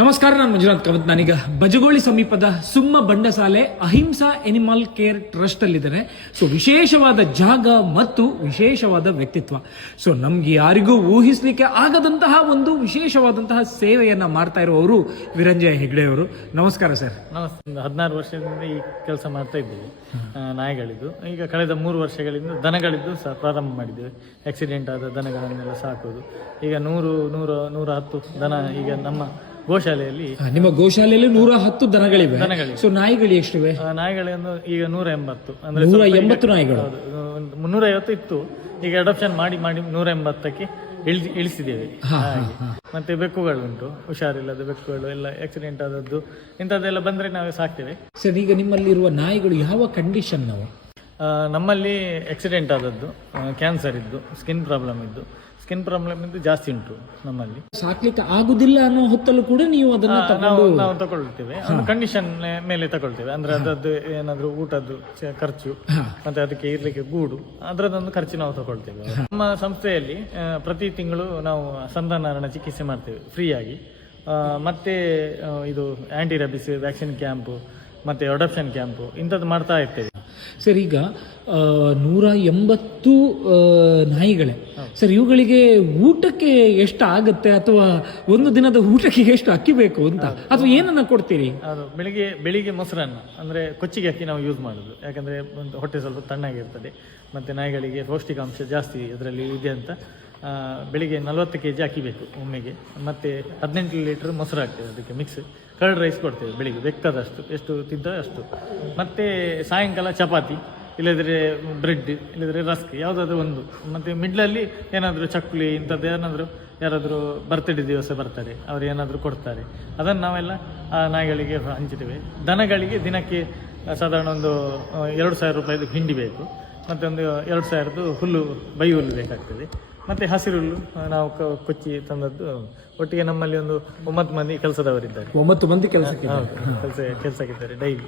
ನಮಸ್ಕಾರ, ನಾನು ಮಂಜುನಾಥ್ ಕಾಮತ್. ನಾನೀಗ ಬಜಗೋಳಿ ಸಮೀಪದ ಸುಮ್ಮ ಬಂಡಸಾಲೆ ಅಹಿಂಸಾ ಎನಿಮಲ್ ಕೇರ್ ಟ್ರಸ್ಟ್ ಅಲ್ಲಿದ್ದೇನೆ. ಸೊ ವಿಶೇಷವಾದ ಜಾಗ ಮತ್ತು ವಿಶೇಷವಾದ ವ್ಯಕ್ತಿತ್ವ. ಸೊ ನಮ್ಗೆ ಯಾರಿಗೂ ಊಹಿಸ್ಲಿಕ್ಕೆ ಆಗದಂತಹ ಒಂದು ವಿಶೇಷವಾದಂತಹ ಸೇವೆಯನ್ನ ಮಾಡ್ತಾ ಇರುವವರು ವಿರಂಜಯ ಹೆಗ್ಡೆ ಅವರು. ನಮಸ್ಕಾರ ಸರ್. ನಮಸ್ತೆ. 16 ವರ್ಷದಿಂದ ಈ ಕೆಲಸ ಮಾಡ್ತಾ ಇದ್ದೀವಿ. ನಾಯಿಗಳಿದ್ದು ಈಗ ಕಳೆದ 3 ವರ್ಷಗಳಿಂದ ದನಗಳಿದ್ದು ಸಹ ಪ್ರಾರಂಭ ಮಾಡಿದ್ದೇವೆ. ಆಕ್ಸಿಡೆಂಟ್ ಆದ ದನಗಳನ್ನೆಲ್ಲ ಸಾಕೋದು. ಈಗ 110 ದನ ಈಗ ನಮ್ಮ ಗೋಶಾಲೆಯಲ್ಲಿ. ನಿಮ್ಮ ಗೋಶಾಲೆಯಲ್ಲಿ 110 ದನಗಳಿವೆ. ಸೊ ನಾಯಿಗಳು ಎಷ್ಟಿವೆ? ನಾಯಿಗಳನ್ನು ಈಗ 180, ಅಂದ್ರೆ 180 ನಾಯಿಗಳು. 350 ಇತ್ತು, ಈಗ ಅಡಾಪ್ಷನ್ ಮಾಡಿ 180ಕ್ಕೆ ಇಳಿಸಿದ್ದೇವೆ. ಮತ್ತೆ ಬೆಕ್ಕುಗಳುಂಟು, ಹುಷಾರಿಲ್ಲದ ಬೆಕ್ಕುಗಳು ಎಲ್ಲ, ಆಕ್ಸಿಡೆಂಟ್ ಆದದ್ದು ಇಂಥದ್ದೆಲ್ಲ ಬಂದ್ರೆ ನಾವೇ ಸಾಕ್ತೇವೆ. ಸರ್, ಈಗ ನಿಮ್ಮಲ್ಲಿರುವ ನಾಯಿಗಳು ಯಾವ ಕಂಡೀಷನ್? ನಾವು ನಮ್ಮಲ್ಲಿ ಆಕ್ಸಿಡೆಂಟ್ ಆದದ್ದು, ಕ್ಯಾನ್ಸರ್ ಇದ್ದು, ಸ್ಕಿನ್ ಪ್ರಾಬ್ಲಮ್ ಇದ್ದು ಜಾಸ್ತಿ ಉಂಟು ನಮ್ಮಲ್ಲಿ. ಸಾಕ್ಲಿಕ್ಕೆ ಆಗುದಿಲ್ಲ ಅನ್ನೋ ಹೊತ್ತಲ್ಲೂ ಕೂಡ ನೀವು ಅದನ್ನ ನಾವು ತಗೊಳ್ತೇವೆ. ಕಂಡೀಷನ್ ಮೇಲೆ ತಗೊಳ್ತೇವೆ. ಅಂದ್ರೆ ಅದದ್ದು ಏನಾದ್ರು ಊಟದ್ದು ಖರ್ಚು, ಮತ್ತೆ ಅದಕ್ಕೆ ಇರ್ಲಿಕ್ಕೆ ಗೂಡು, ಅದರದೊಂದು ಖರ್ಚು ನಾವು ತಗೊಳ್ತೇವೆ. ನಮ್ಮ ಸಂಸ್ಥೆಯಲ್ಲಿ ಪ್ರತಿ ತಿಂಗಳು ನಾವು ಸಂತಾನಹರಣ ಚಿಕಿತ್ಸೆ ಮಾಡ್ತೇವೆ ಫ್ರೀಯಾಗಿ. ಮತ್ತೆ ಇದು ಆಂಟಿ ರ್ಯಾಬಿಸ್ ವ್ಯಾಕ್ಸಿನ್ ಕ್ಯಾಂಪು, ಮತ್ತೆ ಅಡಾಪ್ಷನ್ ಕ್ಯಾಂಪು ಇಂಥದ್ದು ಮಾಡ್ತಾ ಇರ್ತೇವೆ. ಸರ್, ಈಗ 180 ನಾಯಿಗಳೇ ಸರ್, ಇವುಗಳಿಗೆ ಊಟಕ್ಕೆ ಎಷ್ಟು ಆಗುತ್ತೆ, ಅಥವಾ ಒಂದು ದಿನದ ಊಟಕ್ಕೆ ಎಷ್ಟು ಅಕ್ಕಿ ಬೇಕು ಅಂತ, ಅಥವಾ ಏನನ್ನ ಕೊಡ್ತೀರಿ? ಅದು ಬೆಳಿಗ್ಗೆ ಮೊಸರನ್ನ, ಅಂದ್ರೆ ಕೊಚ್ಚಿಗೆ ಅಕ್ಕಿ ನಾವು ಯೂಸ್ ಮಾಡೋದು. ಯಾಕಂದ್ರೆ ಹೊಟ್ಟೆ ಸ್ವಲ್ಪ ತಣ್ಣಾಗಿರ್ತದೆ, ಮತ್ತೆ ನಾಯಿಗಳಿಗೆ ಪೌಷ್ಟಿಕಾಂಶ ಜಾಸ್ತಿ ಇದರಲ್ಲಿ ಇದೆ ಅಂತ ಬೆಳಿಗ್ಗೆ 40 kg ಅಕ್ಕಿ ಬೇಕು ಒಮ್ಮೆಗೆ. ಮತ್ತೆ 18 ಲೀಟರ್ ಮೊಸರು ಹಾಕ್ತೇವೆ ಅದಕ್ಕೆ ಮಿಕ್ಸ್. ಕರ್ಡ್ ರೈಸ್ ಕೊಡ್ತೇವೆ ಬೆಳಿಗ್ಗೆ ಬೇಕಾದಷ್ಟು, ಎಷ್ಟು ತಿಂತ ಅಷ್ಟು. ಮತ್ತೆ ಸಾಯಂಕಾಲ ಚಪಾತಿ, ಇಲ್ಲದ್ರೆ ಬ್ರೆಡ್, ಇಲ್ಲದ್ರೆ ರಸ್ಕ್, ಯಾವುದಾದ್ರೂ ಒಂದು. ಮತ್ತೆ ಮಿಡ್ಲಲ್ಲಿ ಏನಾದರೂ ಚಕ್ಕುಲಿ ಇಂಥದ್ದು ಯಾರಾದರೂ ಬರ್ತ್ಡೇ ದಿವಸ ಬರ್ತಾರೆ, ಅವ್ರು ಏನಾದರೂ ಕೊಡ್ತಾರೆ, ಅದನ್ನು ನಾವೆಲ್ಲ ಆ ನಾಯಿಗಳಿಗೆ ಹಂಚ್ತೇವೆ. ದನಗಳಿಗೆ ದಿನಕ್ಕೆ ಸಾಧಾರಣ ಒಂದು 2,000 ರೂಪಾಯಿದು ಹಿಂಡಿ ಬೇಕು, ಮತ್ತು ಒಂದು 2,000 ಹುಲ್ಲು, ಬೈ ಹುಲ್ಲು ಬೇಕಾಗ್ತದೆ. ಮತ್ತು ಹಸಿರುಲ್ಲು ನಾವು ಕೊಚ್ಚಿ ತಂದದ್ದು. ಒಟ್ಟಿಗೆ ನಮ್ಮಲ್ಲಿ ಒಂದು 9 ಮಂದಿ ಕೆಲಸದವರಿದ್ದಾರೆ. 9 ಮಂದಿ ಕೆಲಸಕ್ಕಿದ್ದಾರೆ ಡೈಲಿ.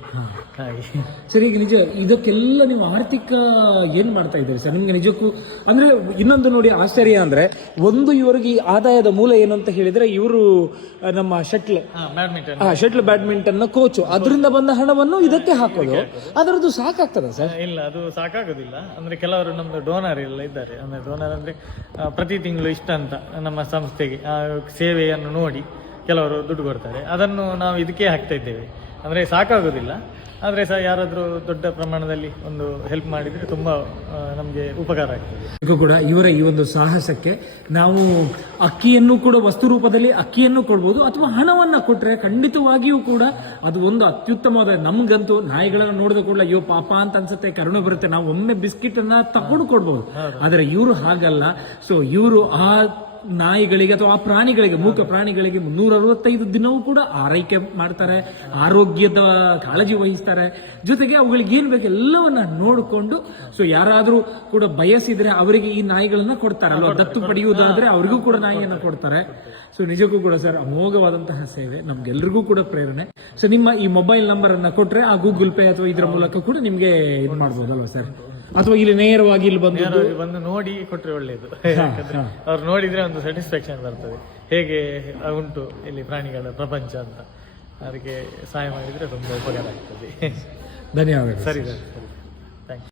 ಹಾಗೆ ಸರ್, ಈಗ ನಿಜ ಇದಕ್ಕೆಲ್ಲ ನೀವು ಆರ್ಥಿಕ ಏನ್ ಮಾಡ್ತಾ ಇದ್ದೀರಿ ಸರ್? ನಿಮ್ಗೆ ನಿಜಕ್ಕೂ ಅಂದ್ರೆ ಇನ್ನೊಂದು ನೋಡಿ ಆಶ್ಚರ್ಯ ಅಂದ್ರೆ, ಒಂದು ಇವರಿಗೆ ಆದಾಯದ ಮೂಲ ಏನು ಅಂತ ಹೇಳಿದ್ರೆ, ಇವರು ನಮ್ಮ ಶಟ್ಲ್ ಬ್ಯಾಡ್ಮಿಂಟನ್ ಕೋಚು, ಅದರಿಂದ ಬಂದ ಹಣವನ್ನು ಇದಕ್ಕೆ ಹಾಕೋದು. ಅದರದ್ದು ಸಾಕಾಗ್ತದ ಸರ್? ಇಲ್ಲ, ಅದು ಸಾಕಾಗೋದಿಲ್ಲ. ಅಂದ್ರೆ ಕೆಲವರು ನಮ್ದು ಡೋನರ್ ಎಲ್ಲ ಇದ್ದಾರೆ. ಅಂದ್ರೆ ಡೋನರ್ ಅಂದ್ರೆ ಪ್ರತಿ ತಿಂಗಳು ಇಷ್ಟ ಅಂತ ನಮ್ಮ ಸಂಸ್ಥೆಗೆ ಸೇವೆಯನ್ನು ನೋಡಿ ಕೆಲವರು ದುಡ್ಡು ಕೊಡ್ತಾರೆ. ಅದನ್ನು ನಾವು ಇದಕ್ಕೆ ಹಾಕ್ತಾ ಇದ್ದೇವೆ. ಅಂದರೆ ಸಾಕಾಗೋದಿಲ್ಲ, ಆದರೆ ಸಹ ಯಾರಾದರೂ ದೊಡ್ಡ ಪ್ರಮಾಣದಲ್ಲಿ ಒಂದು ಹೆಲ್ಪ್ ಮಾಡಿದರೆ ತುಂಬ ನಮಗೆ ಉಪಕಾರ ಆಗ್ತದೆ. ಈಗ ಕೂಡ ಇವರ ಈ ಒಂದು ಸಾಹಸಕ್ಕೆ ನಾವು ಅಕ್ಕಿಯನ್ನು ಕೂಡ ವಸ್ತು ರೂಪದಲ್ಲಿ ಅಕ್ಕಿಯನ್ನು ಕೊಡ್ಬೋದು, ಅಥವಾ ಹಣವನ್ನು ಕೊಟ್ಟರೆ ಖಂಡಿತವಾಗಿಯೂ ಕೂಡ ಅದು ಒಂದು ಅತ್ಯುತ್ತಮವಾದ. ನಮ್ಗಂತೂ ನಾಯಿಗಳನ್ನು ನೋಡಿದ ಕೂಡಲೇ ಅಯ್ಯೋ ಪಾಪ ಅಂತ ಅನ್ಸುತ್ತೆ, ಕರುಣೆ ಬರುತ್ತೆ. ನಾವು ಒಮ್ಮೆ ಬಿಸ್ಕಿಟ್ ಅನ್ನ ತಕೊಂಡು ಕೊಡ್ಬೋದು, ಆದರೆ ಇವರು ಹಾಗಲ್ಲ. ಸೊ ಇವರು ಆ ನಾಯಿಗಳಿಗೆ ಅಥವಾ ಆ ಪ್ರಾಣಿಗಳಿಗೆ, ಮೂಕ ಪ್ರಾಣಿಗಳಿಗೆ 365 ದಿನವೂ ಕೂಡ ಆರೈಕೆ ಮಾಡ್ತಾರೆ, ಆರೋಗ್ಯದ ಕಾಳಜಿ ವಹಿಸ್ತಾರೆ. ಜೊತೆಗೆ ಅವುಗಳಿಗೆ ಏನ್ ಬೇಕು ಎಲ್ಲವನ್ನ ನೋಡಿಕೊಂಡು, ಸೊ ಯಾರಾದ್ರೂ ಕೂಡ ಬಯಸಿದ್ರೆ ಅವರಿಗೆ ಈ ನಾಯಿಗಳನ್ನ ಕೊಡ್ತಾರಲ್ವ, ದತ್ತು ಪಡೆಯುವುದಾದ್ರೆ ಅವರಿಗೂ ಕೂಡ ನಾಯಿಯನ್ನ ಕೊಡ್ತಾರೆ. ಸೊ ನಿಜಕ್ಕೂ ಕೂಡ ಸರ್ ಅಮೋಘವಾದಂತಹ ಸೇವೆ, ನಮ್ಗೆಲ್ರಿಗೂ ಕೂಡ ಪ್ರೇರಣೆ. ಸೊ ನಿಮ್ಮ ಈ ಮೊಬೈಲ್ ನಂಬರ್ ಅನ್ನ ಕೊಟ್ರೆ ಆ ಗೂಗಲ್ ಪೇ ಅಥವಾ ಇದರ ಮೂಲಕ ಕೂಡ ನಿಮ್ಗೆ ಇದು ಮಾಡ್ಬೋದಲ್ವಾ ಸರ್? ಅಥವಾ ಇಲ್ಲಿ ನೇರವಾಗಿ ಇಲ್ಲಿ ಬಂದು ನೋಡಿ ಕೊಟ್ರೆ ಒಳ್ಳೇದು. ಅವ್ರು ನೋಡಿದ್ರೆ ಒಂದು ಸ್ಯಾಟಿಸ್ಫ್ಯಾಕ್ಷನ್ ಬರ್ತದೆ, ಹೇಗೆ ಉಂಟು ಇಲ್ಲಿ ಪ್ರಾಣಿಗಳ ಪ್ರಪಂಚ ಅಂತ. ಅದಕ್ಕೆ ಸಹಾಯ ಮಾಡಿದ್ರೆ ತುಂಬಾ ಉಪಕಾರ ಆಗ್ತದೆ. ಧನ್ಯವಾದ. ಸರಿ ಥ್ಯಾಂಕ್ ಯು.